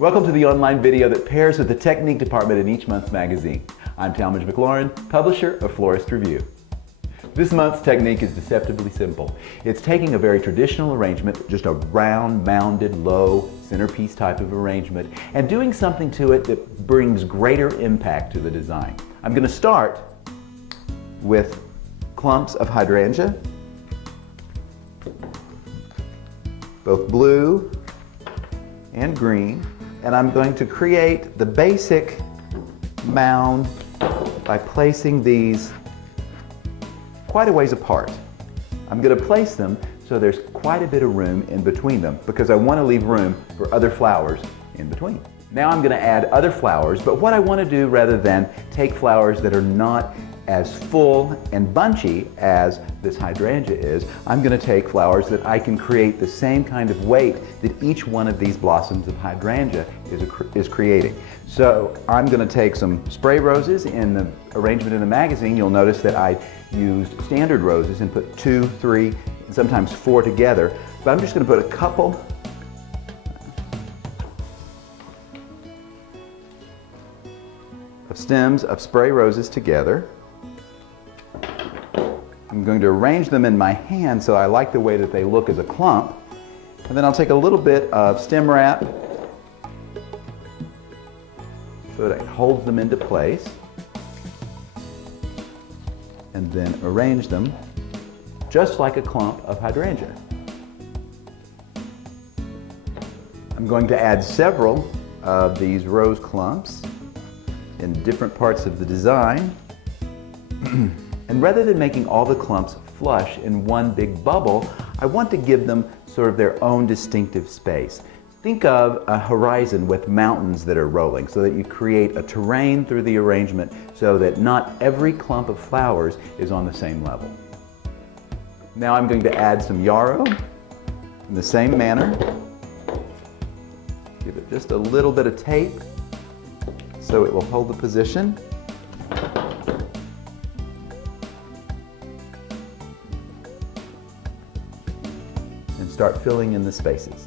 Welcome to the online video that pairs with the technique department in each month's magazine. I'm Talmadge McLaurin, publisher of Florist Review. This month's technique is deceptively simple. It's taking a very traditional arrangement, just a round, mounded, low, centerpiece type of arrangement, and doing something to it that brings greater impact to the design. I'm going to start with clumps of hydrangea, both blue and green, and I'm going to create the basic mound by placing these quite a ways apart. I'm going to place them so there's quite a bit of room in between them because I want to leave room for other flowers in between. Now I'm going to add other flowers, but what I want to do, rather than take flowers that are not as full and bunchy as this hydrangea is, I'm going to take flowers that I can create the same kind of weight that each one of these blossoms of hydrangea is creating. So I'm going to take some spray roses. In the arrangement in the magazine, you'll notice that I used standard roses and put 2, 3, and sometimes 4 together. But I'm just going to put a couple of stems of spray roses together. I'm going to arrange them in my hand so I like the way that they look as a clump. And then I'll take a little bit of stem wrap so that it holds them into place. And then arrange them just like a clump of hydrangea. I'm going to add several of these rose clumps in different parts of the design. And rather than making all the clumps flush in one big bubble, I want to give them sort of their own distinctive space. Think of a horizon with mountains that are rolling so that you create a terrain through the arrangement so that not every clump of flowers is on the same level. Now I'm going to add some yarrow in the same manner. Give it just a little bit of tape so it will hold the position. And start filling in the spaces.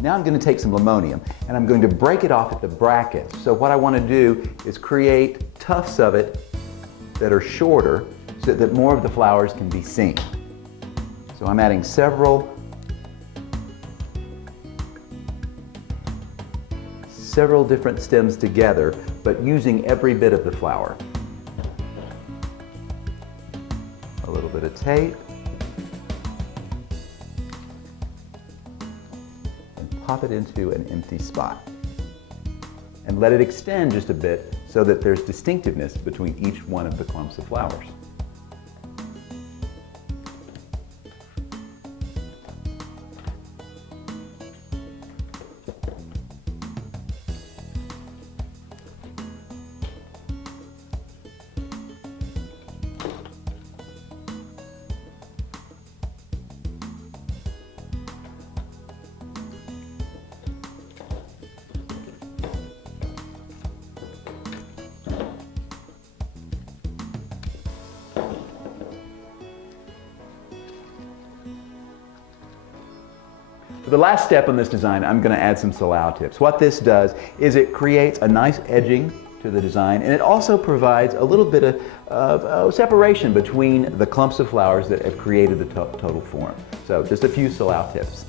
Now I'm going to take some limonium and I'm going to break it off at the brackets. So what I want to do is create tufts of it that are shorter so that more of the flowers can be seen. So I'm adding several different stems together, but using every bit of the flower. A little bit of tape. Pop it into an empty spot and let it extend just a bit so that there's distinctiveness between each one of the clumps of flowers. For the last step on this design, I'm going to add some salal tips. What this does is it creates a nice edging to the design, and it also provides a little bit of separation between the clumps of flowers that have created the total form. So just a few salal tips.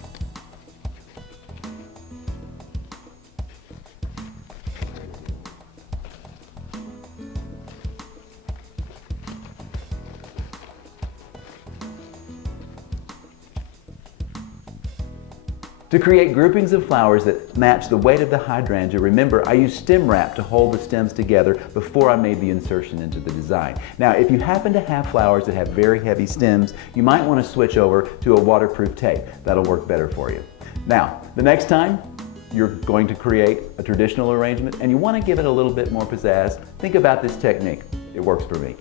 To create groupings of flowers that match the weight of the hydrangea, remember I used stem wrap to hold the stems together before I made the insertion into the design. Now if you happen to have flowers that have very heavy stems, you might want to switch over to a waterproof tape. That'll work better for you. Now, the next time you're going to create a traditional arrangement and you want to give it a little bit more pizzazz, think about this technique. It works for me.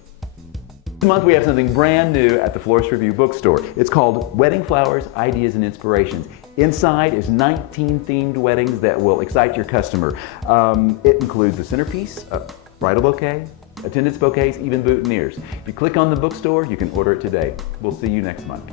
This month we have something brand new at the Florist Review bookstore. It's called Wedding Flowers, Ideas and Inspirations. Inside is 19 themed weddings that will excite your customer. It includes a centerpiece, a bridal bouquet, attendance bouquets, even boutonnieres. If you click on the bookstore, you can order it today. We'll see you next month.